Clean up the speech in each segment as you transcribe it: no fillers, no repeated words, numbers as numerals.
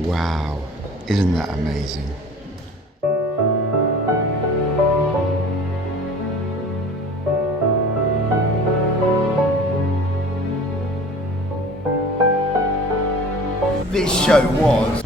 Wow, isn't that amazing? This show was.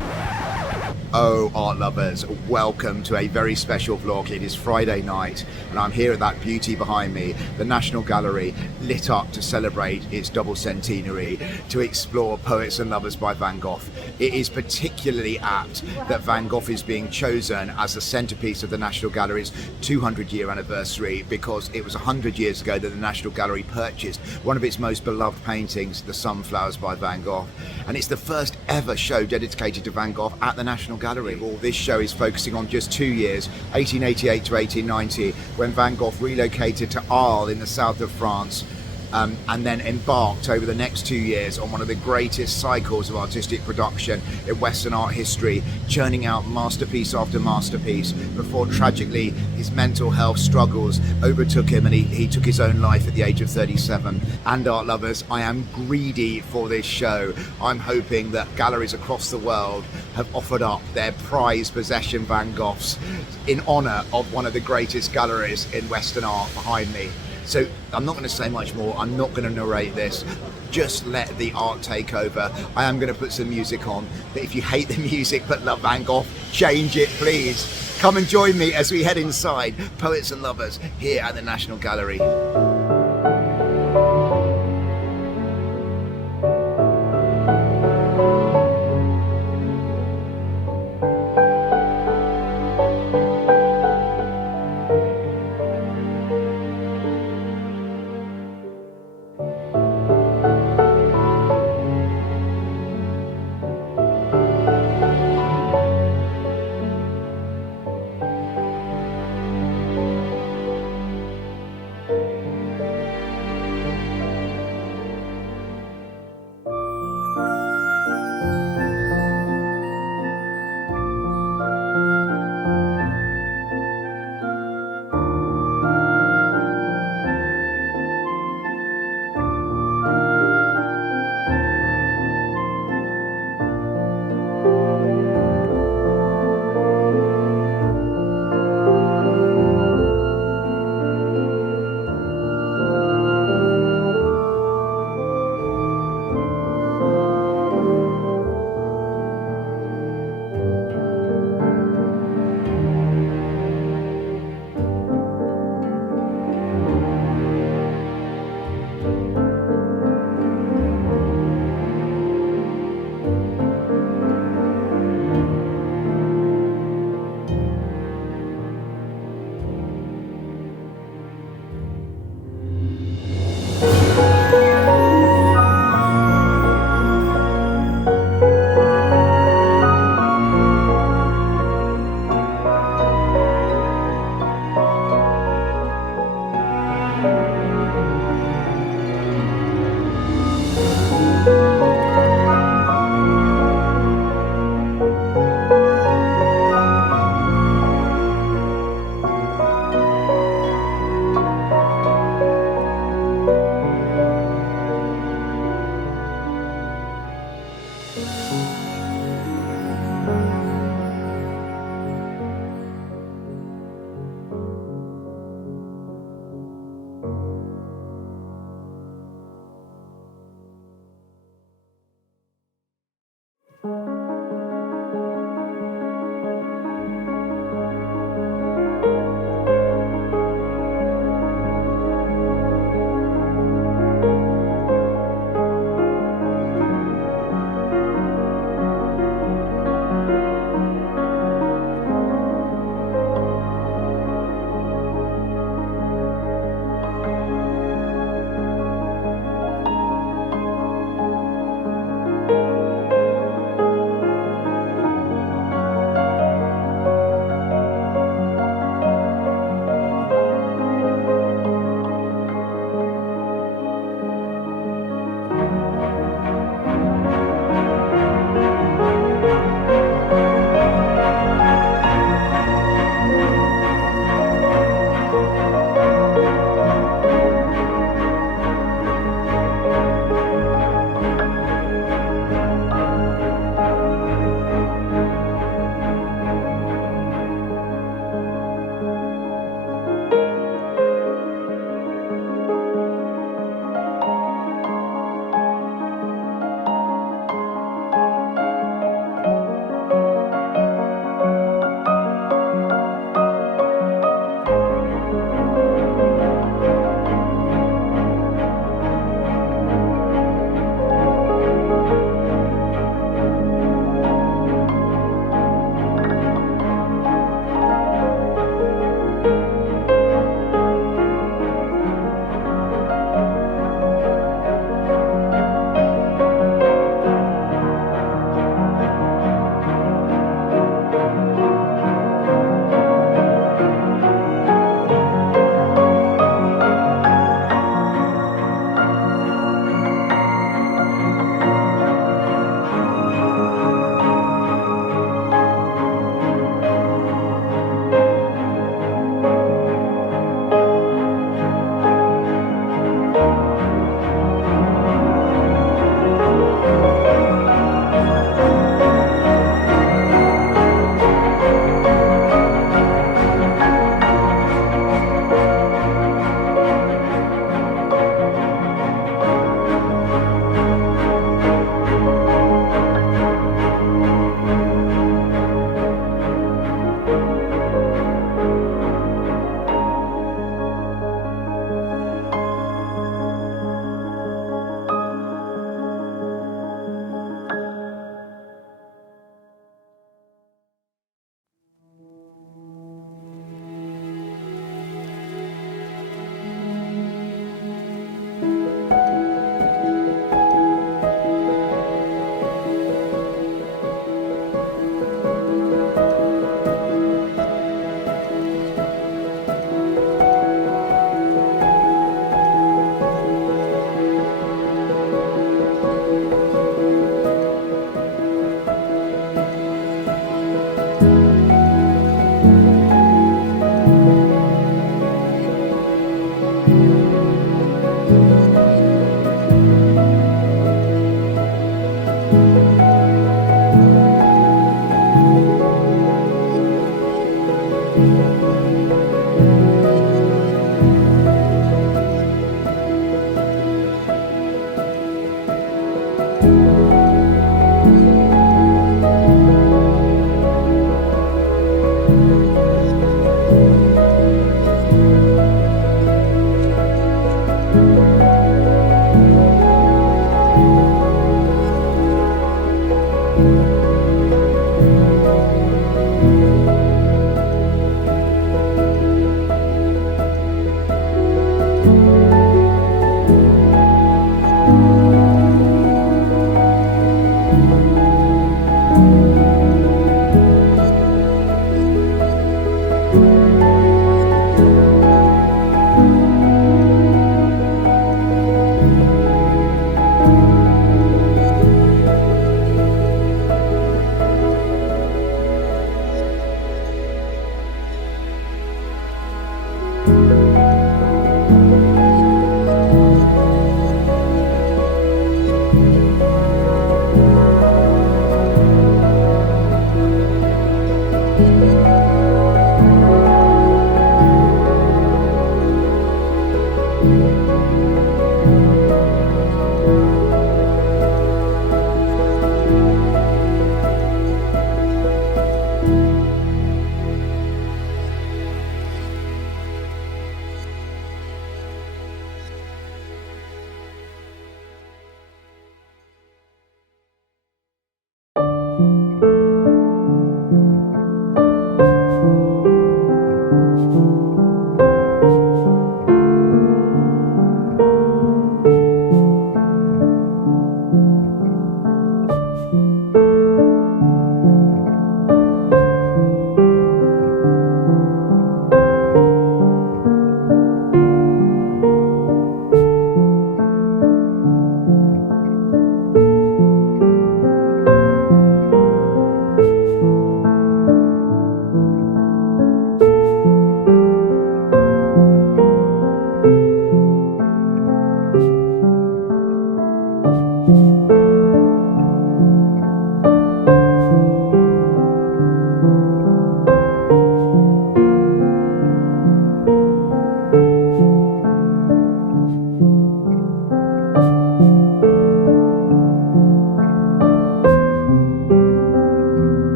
Oh, art lovers, welcome to a very special vlog. It is Friday night and I'm here at that beauty behind me, the National Gallery, lit up to celebrate its double centenary, to explore Poets and Lovers by Van Gogh. It is particularly apt that Van Gogh is being chosen as the centrepiece of the National Gallery's 200-year anniversary, because it was 100 years ago that the National Gallery purchased one of its most beloved paintings, The Sunflowers by Van Gogh. And it's the first ever show dedicated to Van Gogh at the National Gallery. Well, this show is focusing on just 2 years, 1888 to 1890, when Van Gogh relocated to Arles in the south of France, and then embarked over the next 2 years on one of the greatest cycles of artistic production in Western art history, churning out masterpiece after masterpiece before tragically his mental health struggles overtook him and he took his own life at the age of 37. And art lovers, I am greedy for this show. I'm hoping that galleries across the world have offered up their prized possession Van Goghs in honour of one of the greatest galleries in Western art behind me. So I'm not going to say much more. I'm not going to narrate this. Just let the art take over. I am going to put some music on, but if you hate the music but love Van Gogh, change it, please. Come and join me as we head inside Poets and Lovers here at the National Gallery.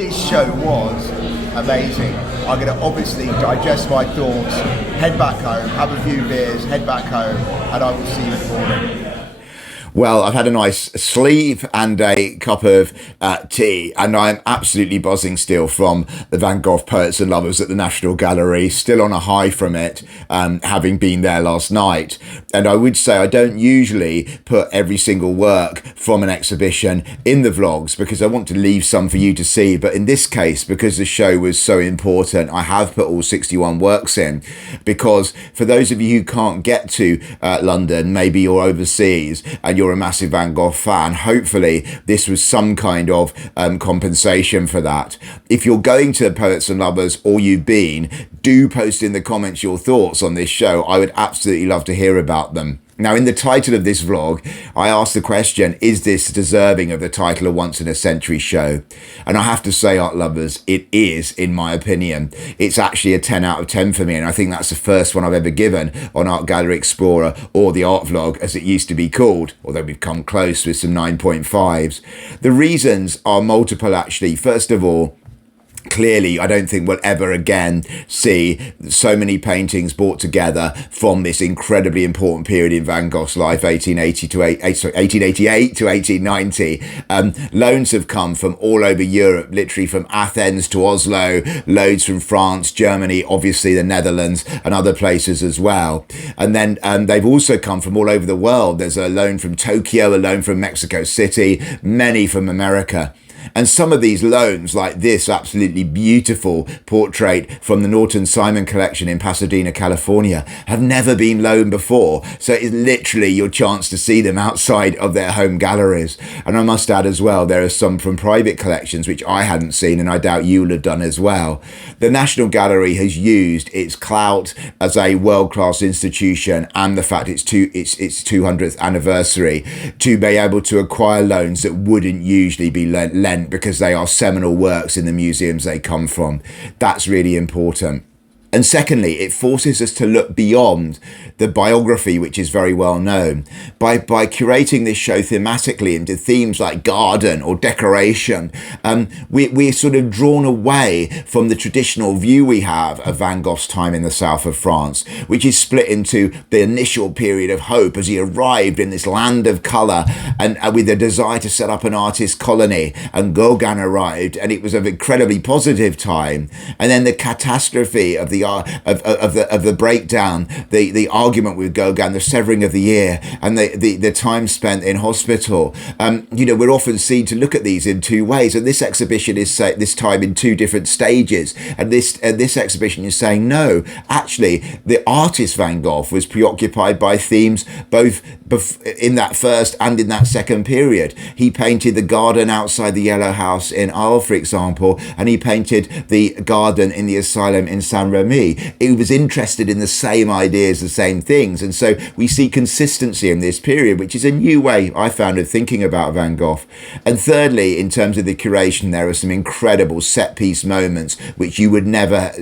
This show was amazing. I'm going to obviously digest my thoughts, head back home, have a few beers, head back home, and I will see you in the morning. Well, I've had a nice sleep and a cup of tea, and I'm absolutely buzzing still from the Van Gogh Poets and Lovers at the National Gallery, still on a high from it, having been there last night. And I would say I don't usually put every single work from an exhibition in the vlogs because I want to leave some for you to see. But in this case, because the show was so important, I have put all 61 works in, because for those of you who can't get to London, maybe you're overseas and you're a massive Van Gogh fan, hopefully this was some kind of compensation for that. If you're going to Poets and Lovers or you've been, do post in the comments your thoughts on this show. I would absolutely love to hear about them. Now, in the title of this vlog, I asked the question, is this deserving of the title of Once in a Century show? And I have to say, art lovers, it is, in my opinion. It's actually a 10 out of 10 for me, and I think that's the first one I've ever given on Art Gallery Explorer, or the art vlog as it used to be called, although we've come close with some 9.5s. The reasons are multiple, actually. First of all, clearly, I don't think we'll ever again see so many paintings brought together from this incredibly important period in Van Gogh's life, 1888 to 1890. Loans have come from all over Europe, literally from Athens to Oslo, loads from France, Germany, obviously the Netherlands, and other places as well. And then they've also come from all over the world. There's a loan from Tokyo, a loan from Mexico City, many from America. And some of these loans, like this absolutely beautiful portrait from the Norton Simon collection in Pasadena, California, have never been loaned before. So it's literally your chance to see them outside of their home galleries. And I must add as well, there are some from private collections which I hadn't seen, and I doubt you will have done as well. The National Gallery has used its clout as a world-class institution and the fact its 200th anniversary to be able to acquire loans that wouldn't usually be lent because they are seminal works in the museums they come from. That's really important. And secondly, it forces us to look beyond the biography, which is very well known. By curating this show thematically into themes like garden or decoration, we're sort of drawn away from the traditional view we have of Van Gogh's time in the south of France, which is split into the initial period of hope as he arrived in this land of colour and with a desire to set up an artist colony, and Gauguin arrived, and it was an incredibly positive time. And then the catastrophe of the breakdown, the argument with Gauguin, the severing of the ear, and the time spent in hospital. We're often seen to look at these in two ways, and this exhibition is this time in two different stages. And this exhibition is saying no, actually, the artist Van Gogh was preoccupied by themes both in that first and in that second period. He painted the garden outside the Yellow House in Arles, for example, and he painted the garden in the asylum in Saint-Remy. He was interested in the same ideas, the same things. And so we see consistency in this period, which is a new way, I found, of thinking about Van Gogh. And thirdly, in terms of the curation, there are some incredible set-piece moments which you would never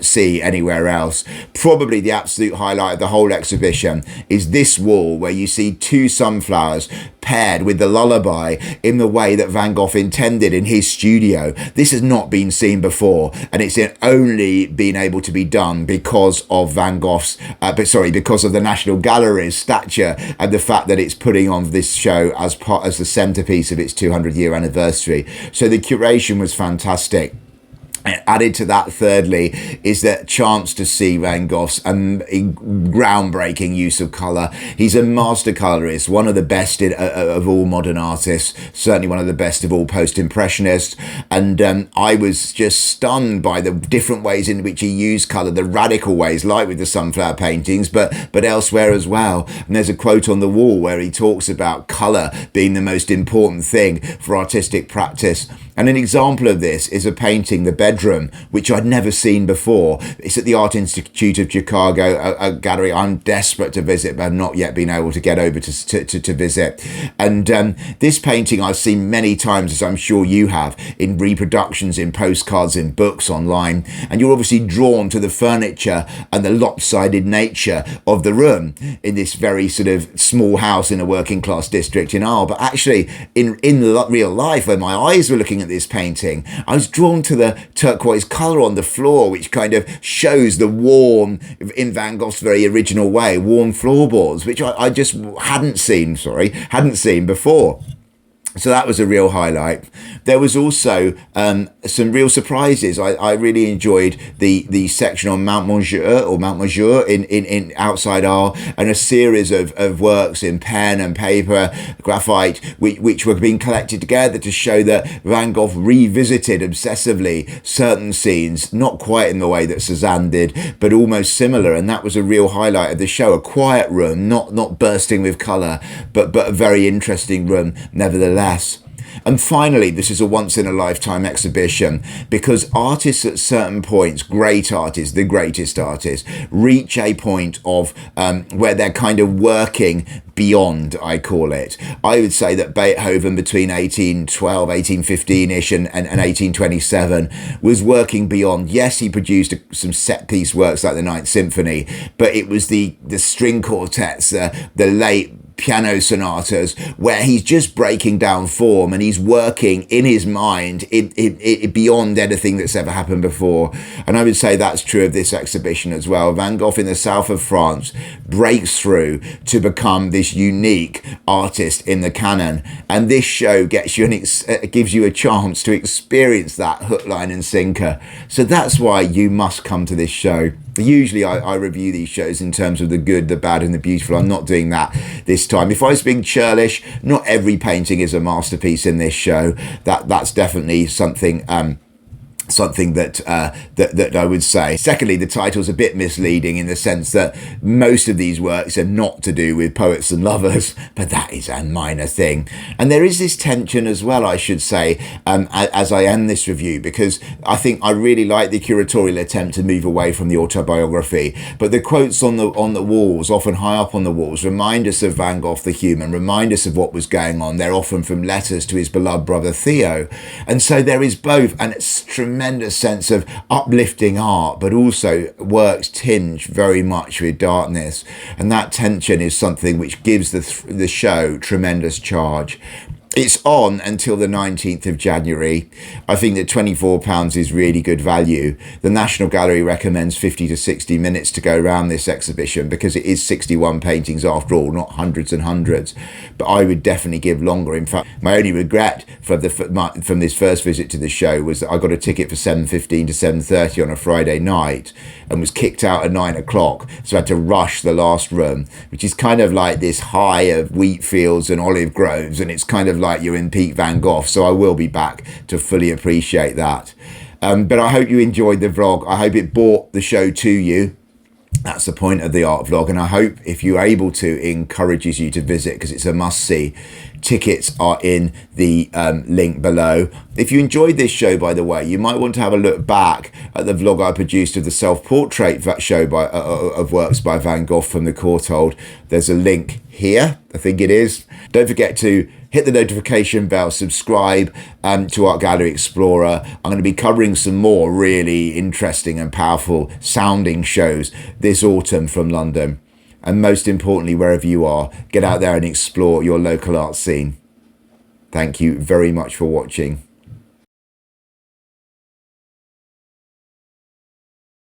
see anywhere else. Probably the absolute highlight of the whole exhibition is this wall where you see two sunflowers paired with the lullaby in the way that Van Gogh intended in his studio. This has not been seen before, and it's only been able to be done because of Van Gogh's, because of the National Gallery's stature and the fact that it's putting on this show as the centerpiece of its 200-year anniversary. So the curation was fantastic. Added to that, thirdly, is that chance to see Van Gogh's groundbreaking use of colour. He's a master colourist, one of the best of all modern artists, certainly one of the best of all post-impressionists. And I was just stunned by the different ways in which he used colour, the radical ways, like with the sunflower paintings, but elsewhere as well. And there's a quote on the wall where he talks about colour being the most important thing for artistic practice. And an example of this is a painting, The Bedroom, which I'd never seen before. It's at the Art Institute of Chicago, a gallery I'm desperate to visit, but I've not yet been able to get over to visit. And this painting I've seen many times, as I'm sure you have, in reproductions, in postcards, in books, online. And you're obviously drawn to the furniture and the lopsided nature of the room in this very sort of small house in a working class district in Arles. But actually, in real life, when my eyes were looking looking at this painting, I was drawn to the turquoise colour on the floor, which kind of shows the warm, in Van Gogh's very original way, warm floorboards, which I just hadn't seen before. So that was a real highlight. There was also some real surprises. I really enjoyed the section on Montmajour in outside Arles, and a series of works in pen and paper, graphite, which were being collected together to show that Van Gogh revisited obsessively certain scenes, not quite in the way that Cézanne did, but almost similar. And that was a real highlight of the show. A quiet room, not bursting with colour, but a very interesting room nevertheless. And finally, this is a once-in-a-lifetime exhibition, because artists at certain points, great artists, the greatest artists, reach a point of where they're kind of working beyond, I call it. I would say that Beethoven between 1812, 1815-ish and 1827 was working beyond. Yes, he produced some set-piece works like the Ninth Symphony, but it was the string quartets, the late piano sonatas, where he's just breaking down form and he's working in his mind beyond anything that's ever happened before. And I would say that's true of this exhibition as well. Van Gogh in the south of France breaks through to become this unique artist in the canon, and this show gets you gives you a chance to experience that hook, line and sinker. So that's why you must come to this show. Usually I review these shows in terms of the good, the bad and the beautiful. I'm not doing that this time. If I was being churlish, not every painting is a masterpiece in this show. That's definitely something that I would say. Secondly, the title's a bit misleading in the sense that most of these works are not to do with poets and lovers, but that is a minor thing. And there is this tension as well, I should say, as I end this review, because I think I really like the curatorial attempt to move away from the autobiography, but the quotes on the walls, often high up on the walls, remind us of Van Gogh the human, remind us of what was going on. They're often from letters to his beloved brother Theo. And so there is both an tremendous sense of uplifting art, but also works tinged very much with darkness, and that tension is something which gives the show tremendous charge. It's on until the 19th of January. I think that £24 is really good value. The National Gallery recommends 50 to 60 minutes to go around this exhibition, because it is 61 paintings after all, not hundreds and hundreds. But I would definitely give longer. In fact, my only regret from this first visit to the show was that I got a ticket for 7:15 to 7:30 on a Friday night and was kicked out at 9 o'clock. So I had to rush the last room, which is kind of like this high of wheat fields and olive groves, and it's kind of like you're in peak Van Gogh. So I will be back to fully appreciate that. But I hope you enjoyed the vlog. I hope it brought the show to you. That's the point of the art vlog, and I hope, if you're able to, it encourages you to visit, because it's a must-see. Tickets are in the link below. If you enjoyed this show, by the way, you might want to have a look back at the vlog I produced of the self-portrait show of works by Van Gogh from the Courtauld. There's a link here, I think it is. Don't forget to hit the notification bell, subscribe to Art Gallery Explorer. I'm going to be covering some more really interesting and powerful sounding shows this autumn from London. And most importantly, wherever you are, get out there and explore your local art scene. Thank you very much for watching.